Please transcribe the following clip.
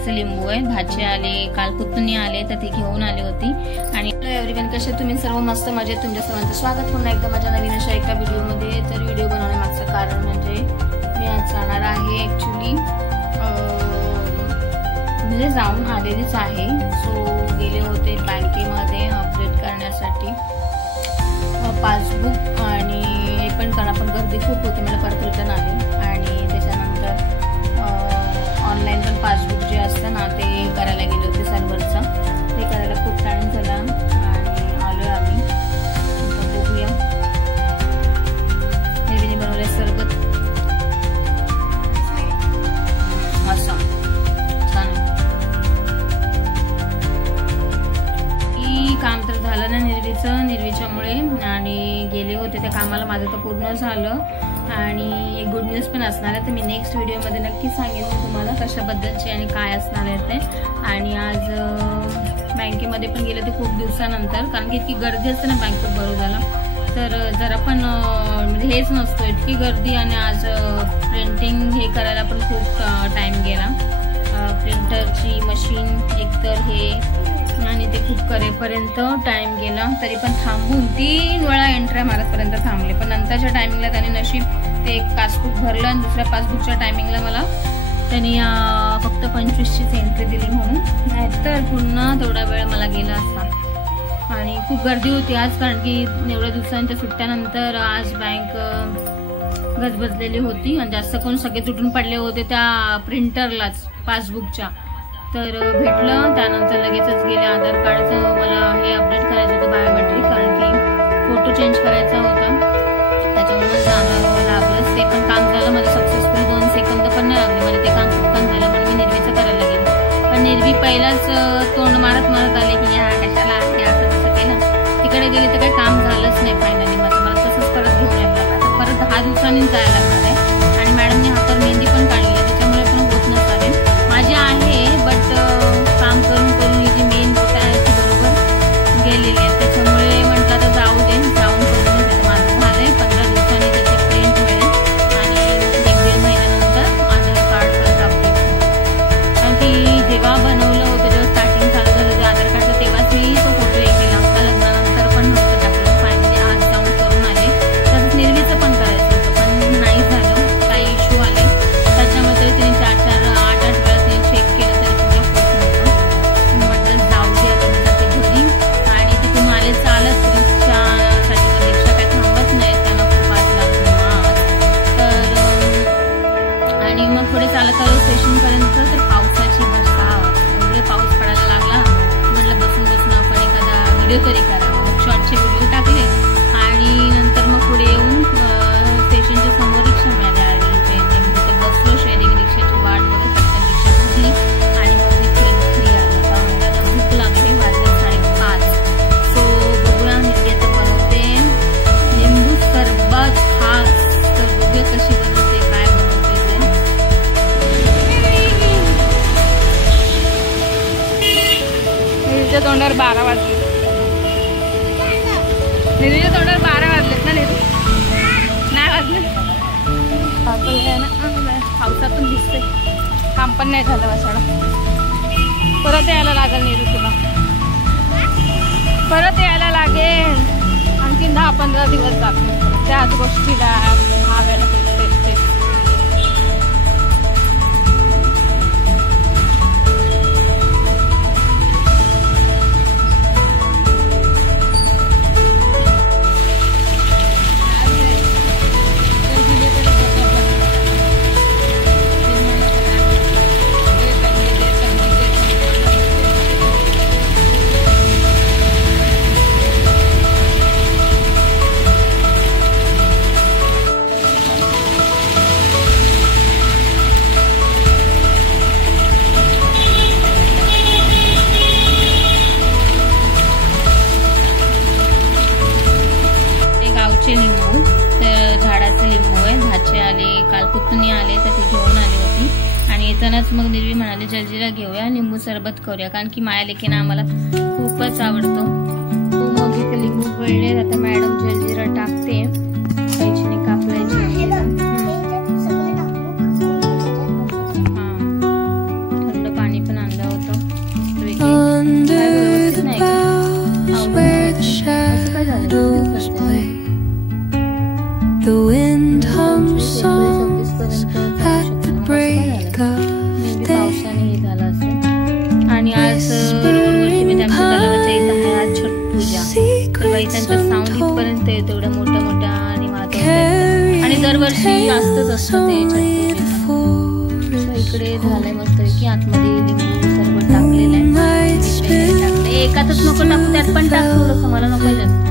झाडाचं लिंबू आहे, भाचे आले, काल पुतणी आले तर ती घेऊन आली होती। आणि एव्हरीवन, कसे तुम्ही सर्व? मस्त मजेत। तुमच्या सर्वांचं स्वागत पुन्हा एकदा माझ्या नवीन अशा एका व्हिडिओमध्ये। तर व्हिडिओ बनवण्यामागचं कारण म्हणजे मी आज जाणार आहे, ऍक्च्युली म्हणजे जाऊन आलेलीच आहे। सो गेले होते बँकेमध्ये अपडेट करण्यासाठी पासबुक, आणि हे पण कारण पण गर्दी खूप होती, मला परत रिटर्न आले। आणि त्याच्यानंतर ऑनलाईन पण पासबुक जे असतं ना ते करायला गेले होते सर्व्हरचं, ते करायला खूप टाइम झाला आणि आलोय आम्ही। बघूया, नेहमी बनवले सरबत असं छान काम तर झालं ना निर्वीच्यामुळे, आणि गेले होते त्या कामाला, माझं तर पूर्ण झालं। आणि एक गुड न्यूज पण असणार आहे, तर मी नेक्स्ट व्हिडिओमध्ये नक्की सांगेन मी तुम्हाला कशाबद्दलची आणि काय असणार आहे ते। आणि आज बँकेमध्ये पण गेले ते खूप दिवसानंतर, कारण की इतकी गर्दी असते ना बँकेत बरोदाला, तर जरा पण म्हणजे हेच नसतो, इतकी गर्दी। आणि आज प्रिंटिंग हे करायला पण खूप टाइम गेला, प्रिंटरची मशीन एकतर हे, आणि ते खूप करेपर्यंत टाइम गेला। तरी पण थांबून 3 वेळा एंट्री मारतपर्यंत थांबले, पण नंतरच्या टायमिंगला त्याने नशीब ते एक पासबुक भरलं, आणि दुसऱ्या पासबुकच्या टायमिंगला मला त्यांनी फक्त 25ची एंट्री दिली म्हणून, नाहीतर पुन्हा तेवढा वेळ मला गेला असता। आणि खूप गर्दी होती आज, कारण की एवढ्या दिवसांच्या सुट्ट्यानंतर आज बँक गजबजलेली होती, आणि जास्त करून सगळे तुटून पडले होते त्या प्रिंटरलाच पासबुकच्या। तर भेटलं, त्यानंतर लगेचच गेले। आधार कार्डचं मला हे अपडेट करायचं होतं, बायोमेट्रिक, कारण की फोटो चेंज करायचा होता, त्याच्यामुळे जाणं लागलं। ते पण काम झालं माझं सक्सेसफुल, 2 सेकंद पण नाही लागले म्हणजे ते काम पटकन झालं, म्हणून मी निर्वीचं करायला गेले। पण निर्वी पहिलाच तोंड मारत आले की ह्या कशाला असं तसं केलं, तिकडे गेले तर काही काम झालंच नाही फायनली माझं, मला तसंच परत घेऊन यायला लागलं। आता परत 10 दिवसांनी जायला लागणार आहे, आणि मॅडमने हातावर मेहंदी पण काढली आहे, त्याच्यामुळे पण होत नसावे माझी आहे, बट काम करून ही जी मेन गोष्ट आहे ती बरोबर गेलेली आहे, त्याच्यामुळे म्हटलं तर जाऊन करून माझं झालंय। 15 दिवसांनी त्याची प्रिंट मिळेल, आणि 1-1.5 महिन्यानंतर आधार कार्ड पण अपडेट, कारण की जेव्हा बनवलं होतं जेव्हा स्टार्टिंग चालू झालं ते आधार कार्डचं, तेव्हाच मी तो फोटो केला होता, लग्नानंतर पण नव्हतं टाकलं। फायनली आज जाऊन करून आले। तसंच निर्वीचं पण करायचं होतं, पण नाही झालं, काही इश्यू आले, त्याच्यामध्ये तिने 4-8 वेळा तिने चेक केलं तरी तुला होत नव्हतं। म्हटलं जाऊ दे, आता मी जाते घरी। आणि तिथून आले चालत, रिक्षासाठी तर रिक्षा काही थांबत नाही, त्यांना खूप आज लागलं तर। आणि मग पुढे चालत आलो स्टेशनपर्यंत, तर पावसाची एवढे पाऊस पडायला लागला, म्हटलं बसून आपण एखादा व्हिडिओ तरी करावा, मग शॉर्टचे व्हिडिओ टाकले। आणि नंतर मग पुढे येऊन स्टेशनच्या समोर रिक्षा मिळाली, बसलो शेअरिंग रिक्षाची वाट बघत, पटकन रिक्षा उठली, आणि मग इथे घरी आलो। मला भूक लागली, वाजले 5:30। सो बघूया, निर्वी आता बनवते लिंबू सरबत खास, तर बघूया कशी बनवते, काय बनवते ते। निर्वीच्या तोंडावर 12 वाजले, निर्वीच्या तोंडावर 12 वाजलेत ना निर्वी? नाही वाजले, पावसातून दिसते, काम पण नाही झालं वासाला। परत यायला लागेल निर्वी, तुला परत यायला लागेल, आणखी 10-15 दिवस जातील त्याच गोष्टीला, हा वेळ तेच। लिंबू, तर झाडाचं लिंबू आहे, भाचे आले, काल पुतणी आले तर ती घेऊन आली होती। आणि येतानाच मग निर्वी म्हणाले जलजीरा घेऊया, लिंबू सरबत करूया, कारण की माया लेकीना आम्हाला खूपच आवडतो। मग इथे लिंबू पिळले, आता मॅडम जलजीरा टाकते, कैचीने कापलायची, थंड पाणी पण The wind hums songs at the break of पावसाने हे झालं असेल. आणि आज रोडवरती म्हणजे आमच्या तलावाच्या इथं आहे आज छट पूजा. तर बाई त्यांचा साऊंड इथपर्यंत येतो एवढ्या मोठ्या मोठ्या आणि वाजवतात आणि दरवर्षी असतंच असतं ते छट पूजेचं. इकडे झालंय मस्त की आतमध्ये लिंबू सरबत टाकलेलं आहे. एकातच नको टाकू, त्यात पण टाक थोडंसं, मला नको जास्त.